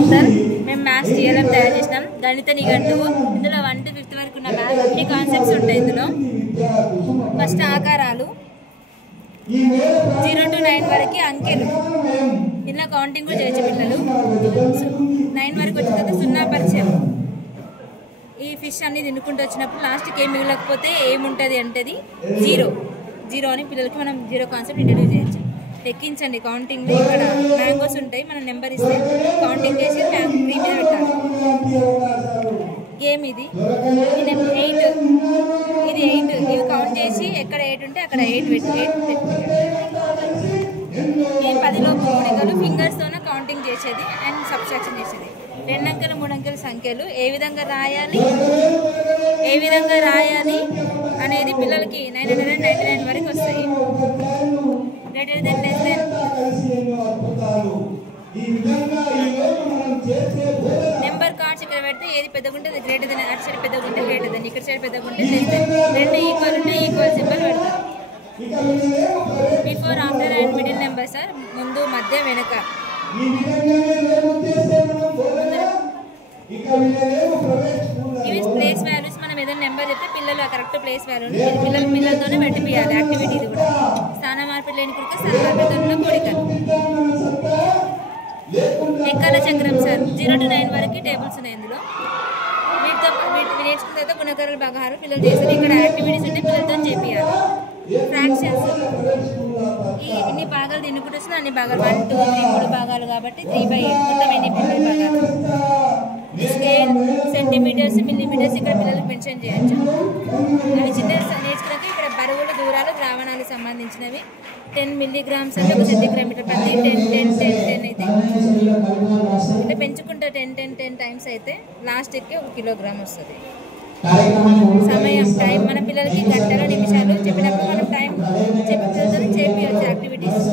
Doctor. మేము maths TLM తయారు చేసినాం. గణిత నిఘంటువు. ఇందులో 1 to 5th వరకు ఉన్న మ్యాథ్స్ అన్ని కాన్సెప్ట్స్ ఉంటాయి. ఇందులో ఫస్ట్ ఆకారాలు, 0 to 9 వరకు అంకెలు. ఇలా కౌంటింగ్ కూడా చేయొచ్చు పిల్లలు. 9 వరకు వచ్చిన తర్వాత సున్నా పరిచయం. ఈ ఫిష్ అన్ని తినుకుంటూ వచ్చినప్పుడు లాస్ట్కి ఏం మిగలకపోతే ఏముంటుంది అంటే జీరో అని పిల్లలకి మనం జీరో కాన్సెప్ట్ ఇంట్రడ్యూస్ చేయొచ్చు. లెక్కించండి కౌంటింగ్లో. ఇక్కడ మ్యాంగోస్ ఉంటాయి, మనం నెంబర్ ఇస్తే కౌంటింగ్ చేసి మ్యాంగో మీద పెట్టాలి. గేమ్ ఇది 8, ఇది 8. ఇవి కౌంట్ చేసి ఎక్కడ 8 ఉంటే అక్కడ 8 పెట్టి గేమ్ 10లో 3 అంకెలు ఫింగర్స్తోనే కౌంటింగ్ చేసేది అండ్ సబ్ట్రాక్షన్ చేసేది. 2 అంకెలు 3 అంకెల సంఖ్యలు ఏ విధంగా రాయాలి అనేది పిల్లలకి 999 వరకు వస్తాయి. Greater than less than. Number cards ఇక్కడ పెడితే ఏది పెద్దగా ఉంటే అది గ్రేటర్ దెన్, అటు సైడ్ పెద్దగా ఉంటే గ్రేటర్ దెన్, ఇక్కడ సైడ్ పెద్దగా ఉంటే లెస్ దెన్. 2 ఈక్వల్ ఉంటే ఈక్వల్ సింబల్ పెడతారు. Before, after and middle number sir. ముందు, మధ్య, వెనక. ఇవి ప్లేస్ వాల్యూస్. మనం ఏదైనా నెంబర్ చెప్తే పిల్లలు కరెక్ట్ ప్లేస్ వాల్యూని పిల్లలతోనే పెట్టిపియాలి. యాక్టివిటీ ఇది కూడా. స్థాన మార్పిడి లేని కుడిక, స్థాన మార్పిడితో కూడికలు. లెక్కల చక్రం సార్. 0 to 9 వరకు టేబుల్స్ ఉన్నాయి ఇందులో. వీటి నేర్చుకున్న తర్వాత గుణకారాలు, భాగాలు పిల్లలు చేస్తారు. ఇక్కడ యాక్టివిటీస్ ఉంటే పిల్లలతో చేపియాలి. ఫ్రాక్షన్స్. ఇన్ని భాగాలు తినుకుంటూ వస్తుంది, అన్ని భాగాలు 1, 2, 3 3 భాగాలు కాబట్టి 3/8 మొత్తం ఎన్ని భాగాలు. స్కేల్, సెంటీమీటర్స్, మిల్లీమీటర్స్ ఇక్కడ పిల్లలకు మెన్షన్ చేయొచ్చు. అవి చిన్న నేర్చుకున్నాక ఇక్కడ బరువులు, దూరాలు, ద్రావణాలకు సంబంధించినవి. 10 milligrams అంటే 1 సెంటీమీటర్ ప్రతి 10 అయితే అంటే పెంచుకుంటే 10 టైమ్స్ అయితే లాస్ట్కి 1 కిలోగ్రామ్ వస్తుంది. సమయం, టైం మన పిల్లలకి గంటలు, నిమిషాలు చెప్పినప్పుడు మనం టైం చెప్పి చేపించవచ్చు యాక్టివిటీస్.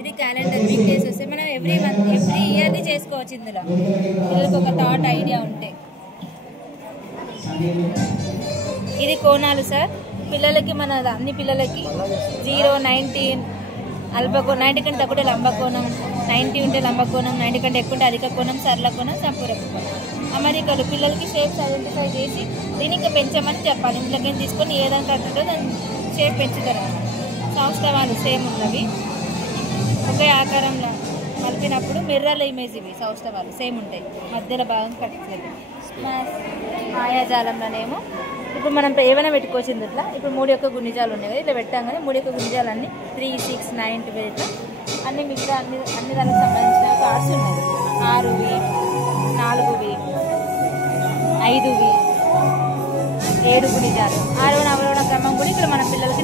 ఇది క్యాలెండర్, వీక్ డేస్ వస్తాయి. మనం ఎవ్రీ ఇయర్లీ చేసుకోవచ్చు. ఇందులో పిల్లలకి ఒక థాట్, ఐడియా ఉంటే. ఇది కోణాలు సార్. పిల్లలకి మన అన్ని పిల్లలకి 0, 90 అల్పకోణం, 90 కంటే తక్కువ లంబకోణం, 90 ఉంటే లంబకోణం, 90 కంటే ఎక్కువ ఉంటే అధిక కోణం, సరళ కోణం, సంపూరక కోణం. అమరికలు పిల్లలకి షేప్స్ ఐడెంటిఫై చేసి దీన్ని ఇంకా పెంచమని చెప్పాలి. ఇంట్లోకి తీసుకొని ఏదైనా కట్టుందో దాన్ని షేప్ పెంచుతారు. సౌష్ఠవాలు సేమ్ ఉన్నవి, ఒకే ఆకారంలో కలిపినప్పుడు మిర్రర్ ఇమేజ్. ఇవి సౌష్ఠవాలు సేమ్ ఉంటాయి, మధ్యలో భాగం కట్టించేది. మాయాజాలంలోనేమో ఇప్పుడు మనం ఏమైనా పెట్టుకోవచ్చు ఇందులో. ఇప్పుడు 3 యొక్క గుణిజాలు ఉన్నాయి కదా, ఇట్లా పెట్టాం. 3 యొక్క గుణిజాలు అన్నీ 3, 6, 9, 12 అన్ని మిగతా అన్ని దానికి సంబంధించిన కార్డ్స్ ఉన్నాయి. 6వి, 4వి, 5వి, 7 గుణిజాలు. 6వ 4వ క్రమం కూడా ఇక్కడ మన పిల్లలకి